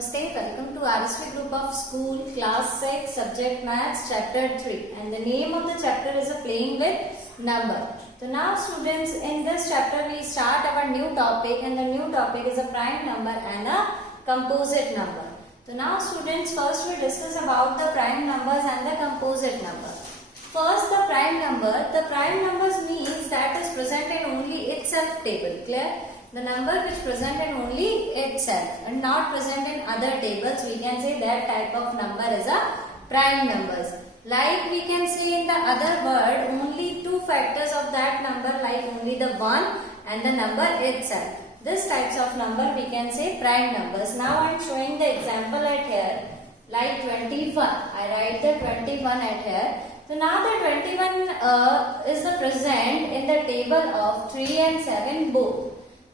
Namaste, welcome to RSV group of school, class 6, subject maths, chapter 3. And the name of the chapter is playing with number. So now students, in this chapter we start our new topic, and the new topic is a prime number and a composite number. So now students, first we discuss about the prime numbers and the composite number. First, the prime number. The prime numbers means that is present in only itself table. Clear? The number which present in only itself and not present in other tables, we can say that type of number is a prime numbers. Like we can say in the other word, only two factors of that number, like only the 1 and the number itself. This types of number we can say prime numbers. Now I am showing the example at here, like 21. I write the 21 at here. So now the 21 is the present in the table of 3 and 7 both.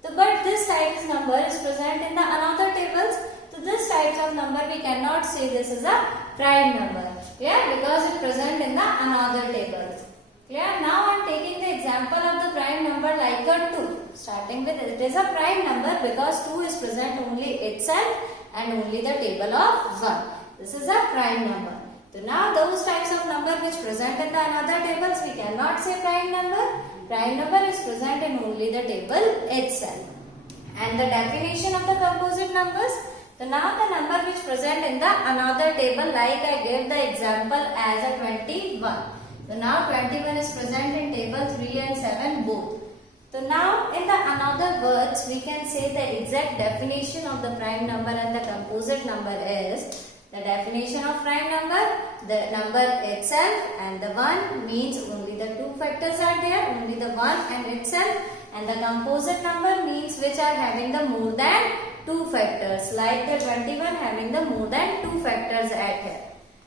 So, but this type of number is present in the another tables. So this types of number we cannot say this is a prime number. Clear? Because it present in the another tables. Clear? Now I am taking the example of the prime number like a 2. Starting with it is a prime number because 2 is present only itself and only the table of 1. This is a prime number. So now those types of number which present in the another tables we cannot say prime number. Prime number is present in only the table itself. And the definition of the composite numbers. So now the number which present in the another table, like I gave the example as a 21. So now 21 is present in table 3 and 7 both. So now in the another words we can say the exact definition of the prime number and the composite number is the definition of prime number, the number itself, and the 1 means only the two factors are there, only the 1 and itself, and the composite number means which are having the more than two factors, like the 21 having the more than two factors at here.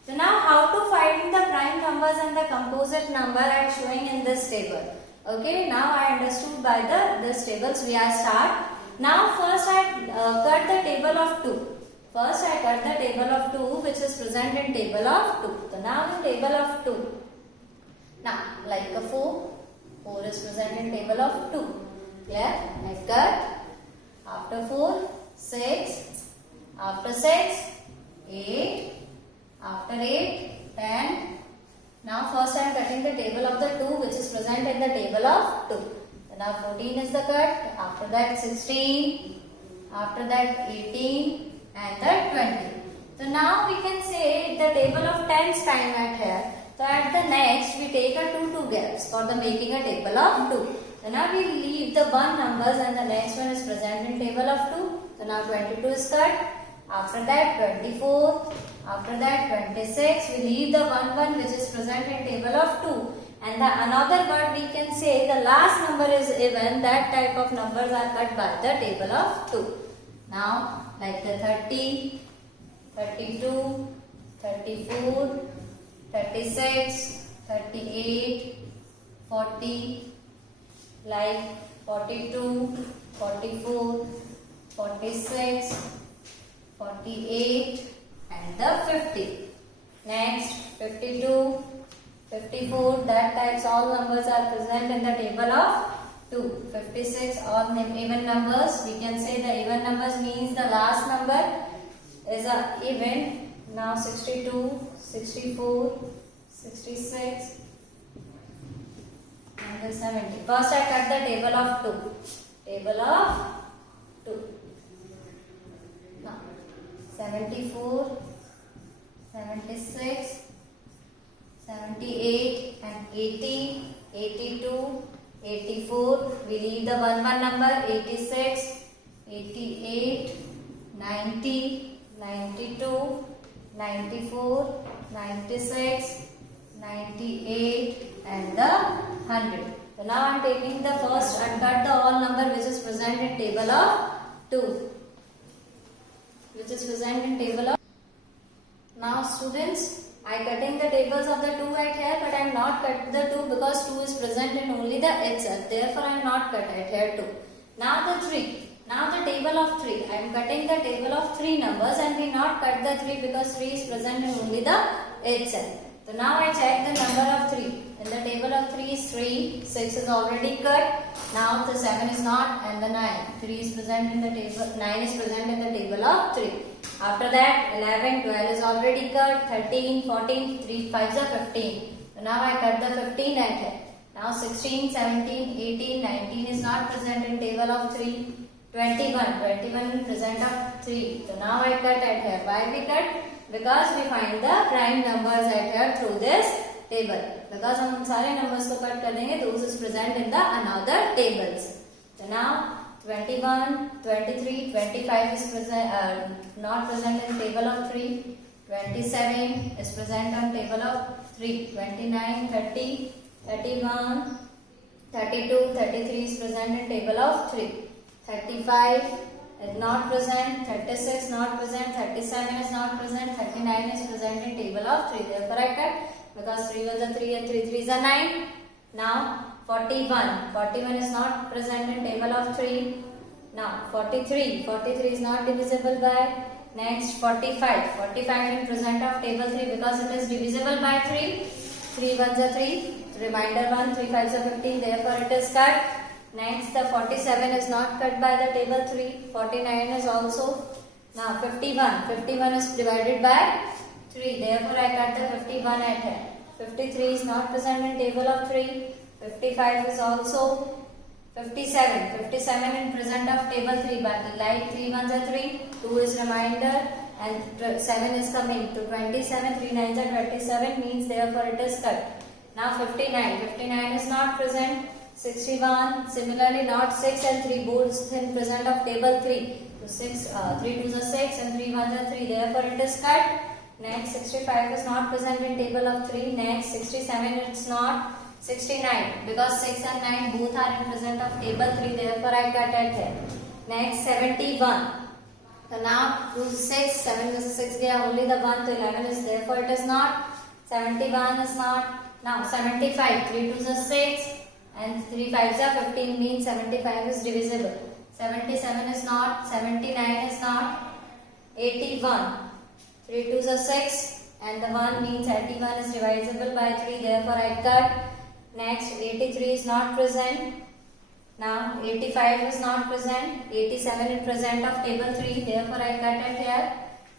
So now how to find the prime numbers and the composite number I am showing in this table. Okay, now I understood by this tables we are start. Now first I cut the table of 2. First I cut the table of 2 which is present in table of 2. So now in table of 2. Now like a 4. 4 is present in table of 2. Clear? I cut. After 4, 6. After 6, 8. After 8, 10. Now first I am cutting the table of the 2 which is present in the table of 2. So now 14 is the cut. After that 16. After that 18. And the 20. So now we can say the table of tens time at here. So at the next we take a 2 gaps for the making a table of 2. So now we leave the 1 numbers and the next one is present in table of 2. So now 22 is cut. After that 24. After that 26. We leave the 1 which is present in table of 2. And the another word we can say the last number is even. That type of numbers are cut by the table of 2. Now like the 30, 32, 34, 36, 38, 40, like 42, 44, 46, 48 and the 50. Next 52, 54, that types all numbers are present in the table of 2. 56, all even numbers. We can say the even numbers means the last number is a even. Now 62, 64, 66 and the 70. First I cut the table of 2. Table of 2. Now 74, 76, 78 and 80, 82, 84, we leave the 1 number, 86, 88, 90, 92, 94, 96, 98 and the 100. So now I am taking the first and cut the all number which is present in table of 2. Which is present in table of. Now students, I cutting the tables of the 2 at here, but I am not cut the 2 because 2 is present in only the itself. Therefore, I am not cut at here 2. Now the 3. Now the table of 3. I am cutting the table of 3 numbers and we not cut the 3 because 3 is present in only the itself. So now I check the number of 3. In the table of 3 is 3. 6 is already cut. Now the 7 is not and the 9. 3 is present in the table. 9 is present in the table of 3. After that 11, 12 is already cut. 13, 14, 3 5s are 15. So now I cut the 15 at here. Now 16, 17, 18, 19 is not present in table of 3. 21 in present of 3. So now I cut at here. Why we cut? Because we find the prime numbers at here through this table. Because हम सारे numbers को cut कर देंगे, those is present in the another tables. So now 21, 23, 25 is present, not present in table of 3. 27 is present on table of 3. 29, 30, 31, 32, 33 is present in table of 3. 35 is not present. 36 not present. 37 is not present. 39 is present in table of 3. Therefore I cut because 3 ones are 3 and 3 threes are 9. Now 41 is not present in table of 3. Now 43 is not divisible by. Next 45 in present of table 3 because it is divisible by 3. 3 ones are 3. Reminder 1, 3 5s are 15. Therefore it is cut. Next the 47 is not cut by the table 3. 49 is also. Now 51 is divided by 3. Therefore I cut the 51 at here. 53 is not present in table of 3. 55 is also. 57 in present of table 3, but like 3 ones are 3, 2 is reminder and 7 is coming to 27, 3 nines are 27 means therefore it is cut. Now 59 is not present. 61 similarly not 6 and 3 both in present of table 3. So 3 twos are 6 and 3 ones are 3, therefore it is cut. Next 65 is not present in table of 3. Next 67 it's not. 69 because 6 and 9 both are in present of table 3, therefore I cut at here. Next 71. So now 2 is 6, 7 is 6 gaya, only the 1 to 11 is therefore it is not. 71 is not. Now 75, 3 twos are 6 and 3 5s are 15 means 75 is divisible. 77 is not. 79 is not. 81, 3 twos are 6 and the 1 means 81 is divisible by 3, therefore I cut. Next 83 is not present. Now 85 is not present. 87 in present of table 3, therefore I cut it here.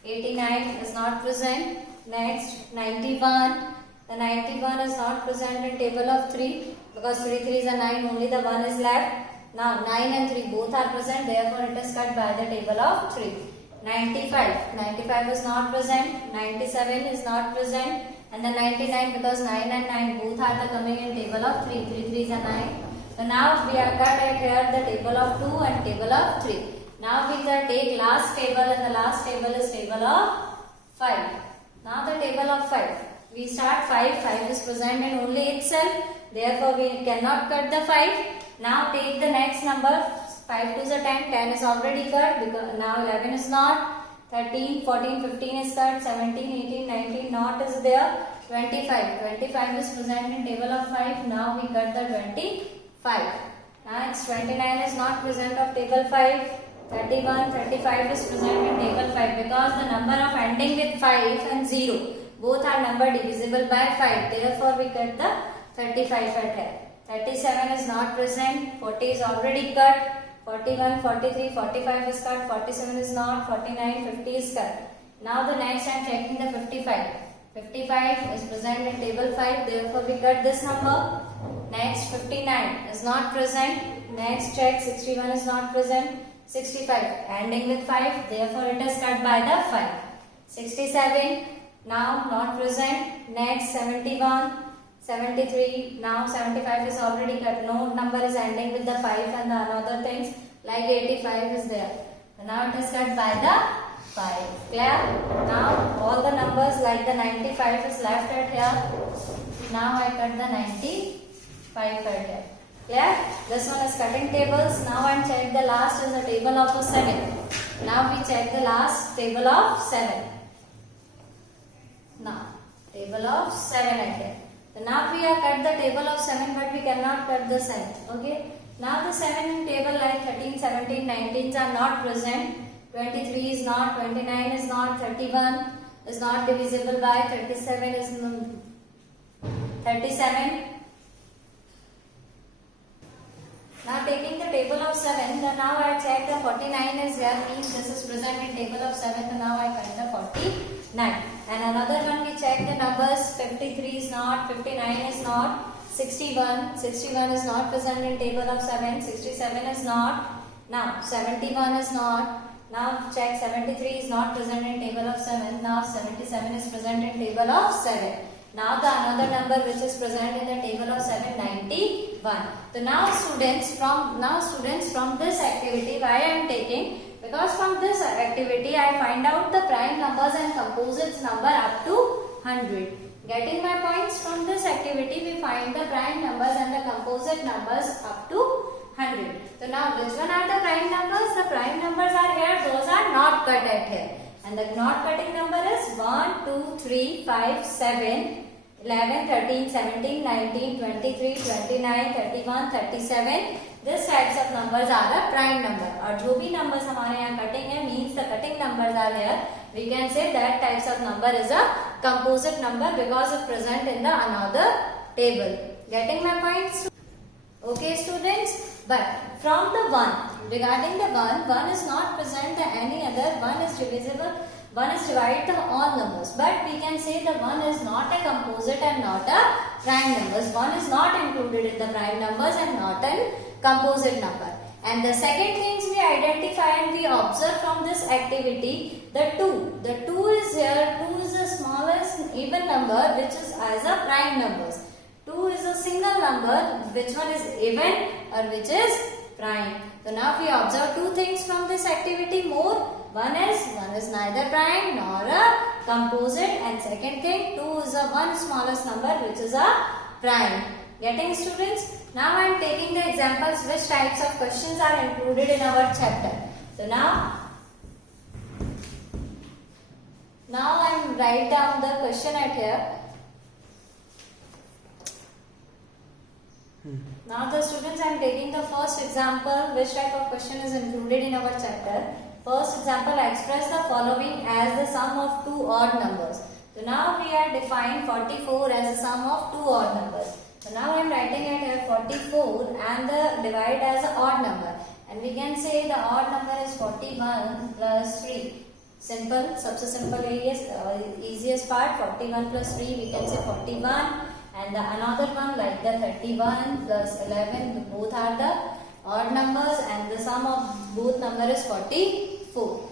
89 is not present. Next 91. The 91 is not present in table of 3 because 3 threes are 9, only the 1 is left. Now 9 and 3 both are present, therefore it is cut by the table of 3. 95 is not present. 97 is not present. And the 99 because 9 and 9 both are the coming in table of 3. 3 threes are 9. So now we are cut at here the table of 2 and table of 3. Now we can take last table and the last table is table of 5. Now the table of 5. We start 5. 5 is present in only itself. Therefore we cannot cut the 5. Now take the next number. 5 twos are 10. 10 is already cut because now 11 is not. 13, 14, 15 is cut, 17, 18, 19 not is there, 25 is present in table of 5, now we cut the 25. Next 29 is not present of table 5, 31, 35 is present in table 5 because the number of ending with 5 and 0 both are number divisible by 5, therefore we cut the 35 at here. 37 is not present, 40 is already cut. 41, 43, 45 is cut, 47 is not, 49, 50 is cut. Now the next I am checking the 55. 55 is present in table 5, therefore we cut this number. Next 59 is not present. Next check 61 is not present. 65 ending with 5, therefore it is cut by the 5. 67 now not present. Next 71. 73, now 75 is already cut, no number is ending with the 5 and the other things like 85 is there. Now it is cut by the 5. Clear? Now all the numbers like the 95 is left at here. Now I cut the 95 at here. Clear? This one is cutting tables. Now I check the last is the table of a 7. Now we check the last table of 7. Now table of 7 at here. So now we have cut the table of 7 but we cannot cut the 7th. Okay. Now the 7 in table like 13, 17, 19 are not present. 23 is not, 29 is not, 31 is not divisible by, 37 is 37. Now taking the table of 7, then now I check the 49 is here, means this is present in table of 7, so now I find the 49. And another one we check the numbers, 53 is not, 59 is not, 61 is not present in table of 7, 67 is not, now 71 is not, now check 73 is not present in table of 7, now 77 is present in table of 7. Now the another number which is present in the table of 7, 91. So now students from this activity, why I am taking, because from this activity I find out the prime numbers and composites number up to 100. Getting my points? From this activity we find the prime numbers and the composite numbers up to 100. So now which one are the prime numbers? The prime numbers are here, those are not cut at here. And the not cutting number is 1, 2, 3, 5, 7, 11, 13, 17, 19, 23, 29, 31, 37. This types of numbers are a prime number. और जो भी numbers हमारे यहाँ cutting है, means the cutting numbers are here. We can say that types of number is a composite number because it present in the another table. Getting my points? Okay, students. But from the 1, regarding the 1 is not present the any other, 1 is divisible, 1 is divided to all numbers. But we can say the 1 is not a composite and not a prime numbers. 1 is not included in the prime numbers and not a composite number. And the second things we identify and we observe from this activity, the 2. The 2 is here, 2 is the smallest even number which is as a prime numbers. 2 is a single number, which one is even or which is prime. So now we observe two things from this activity more. One is neither prime nor a composite, and second thing, 2 is a one smallest number which is a prime. Getting, students? Now I am taking the examples which types of questions are included in our chapter. So now I am write down the question at here. Now the students, I am taking the first example, which type of question is included in our chapter. First example, express the following as the sum of two odd numbers. So now we are defined 44 as the sum of two odd numbers. So now I am writing it here 44 and the divide as an odd number. And we can say the odd number is 41 plus 3. Simple, सबसे simple easiest part, 41 plus 3 we can say 41. And the another one like the 31 plus 11, both are the odd numbers and the sum of both number is 44.